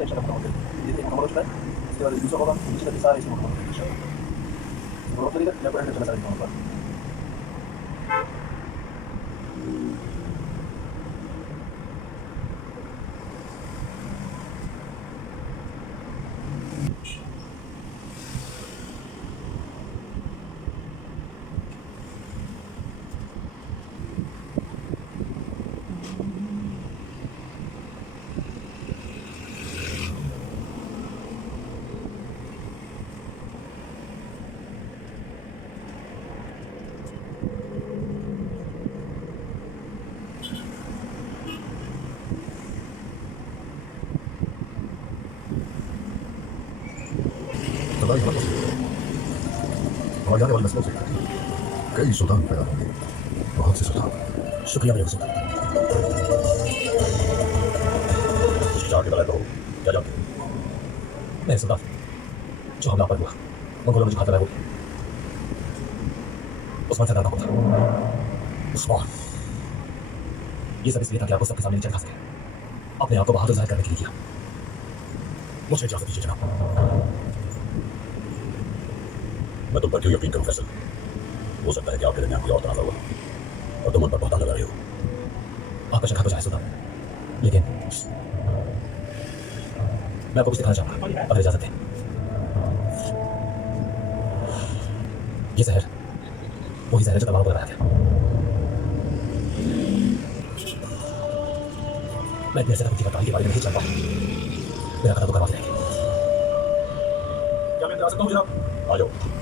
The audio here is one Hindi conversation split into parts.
sale ya como que tiene como original, se va a dividir roba, y se sale como que ya. Se lo tira ya puede que se sale como para. तदाई वापस आने वाली नस्लों से कई सुल्तान पैदा होंगे बहुत से सुल्तान शुक्रिया मेरे हुजूर जाके बताया तो क्या जानते हो मेरे सुल्तान जो हमला पर हुआ मंगोलों ने जो हाथ लगाया वो उस्मान सरदार का पुत्र उस्मान ये सब इसलिए था कि आपको सबके सामने नीचे दिखा सके अपने आप को बहादुर जाहिर करने के लिए किया मुझे इजाजत दीजिए जनाब मैं तुम पर क्यों यकीन करूं फैसल हो सकता है कि आपके दरमियान कोई और तनाज़ा हुआ और तुम उन पर बहतान लगा रहे हो आपका शक तो जाए सुल्तान लेकिन मैं आपको कुछ दिखाना चाहूंगा अगर इजाजत है ये जहर वही जहर जो तलवारों पर लगाया गया मैं इतने ज्यादा की के बारे में नहीं जानता मेरा कदम तो करवा देंगे क्या मैं आ सकता हूं जनाब आ जाओ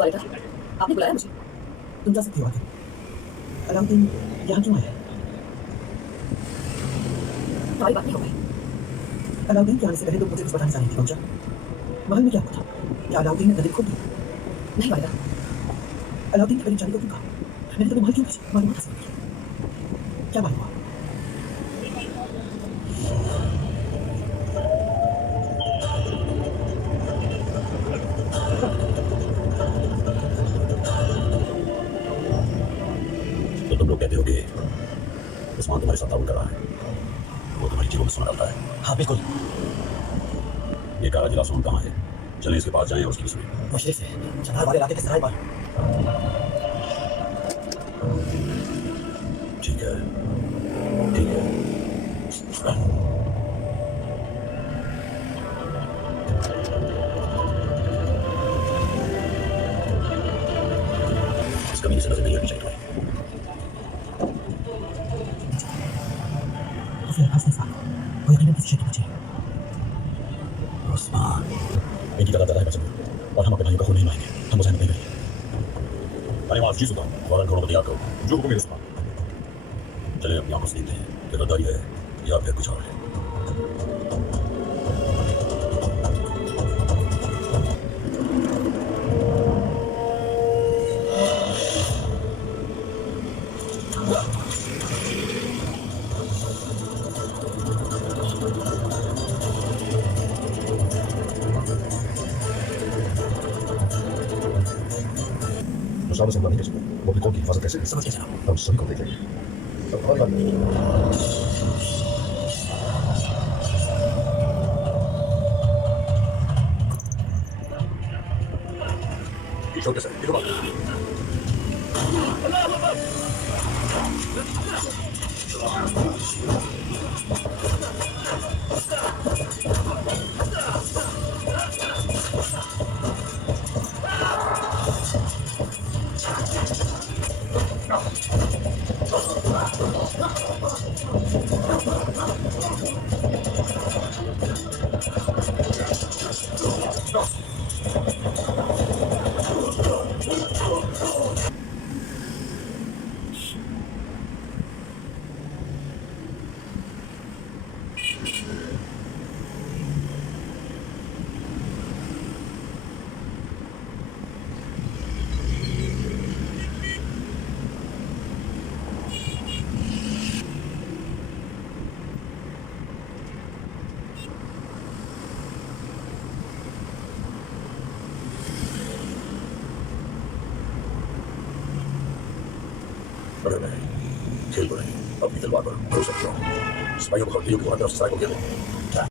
वालिदा आपने बुलाया मुझे तुम जा सकती हो आगे अलाउद्दीन यहाँ क्यों आया तुम्हारी बात नहीं हो गई अलाउद्दीन के आने से पहले तो मुझे कुछ बताने जाने की पहुंचा महल में क्या हुआ था क्या अलाउद्दीन ने नदी खोद दी नहीं वालिदा अलाउद्दीन के करीब जाने को क्यों कहा मैंने तुम्हें महल क्यों भेजा मालूम कैसे किया क्या मालूम हुआ तो तुम लोग कहते हो कि उस्मान तुम्हारे साथ ताउन कर रहा है वो तुम्हारी जीवन में सुना डालता है हाँ बिल्कुल ये काला जिला सोन कहाँ है चलें इसके पास जाएं और उसकी सुने मशरिक से चनार वाले इलाके के सराय पर ठीक है ठीक है इस कमीने से नजर नहीं लगनी चाहिए उसे हंसने सा वो यकीनन किसी शक बचे उस्मान इनकी कदर है बच्चों और हम अपने भाइयों का खून नहीं मारेंगे हम मुझे नहीं करेंगे अरे माफ जी सुल्तान फौरन घोड़ों को तैयार करो जो हुक्म मेरे सुल्तान चले अपनी आंखों से देखते हैं कि गद्दारी है या फिर कुछ और है मुशावरे से हमला नहीं कर सकते वो अपनी कौम की हिफाजत कैसे समझ गया जनाब हम सभी को देख लेंगे अब हमारी बात छोटे से देखो बात अरे नहीं खेल तो नहीं, अपनी तलवार पर भरोसा रखो। सिपाहियों को खबर को तरफ से सराय को घेर लो। क्या?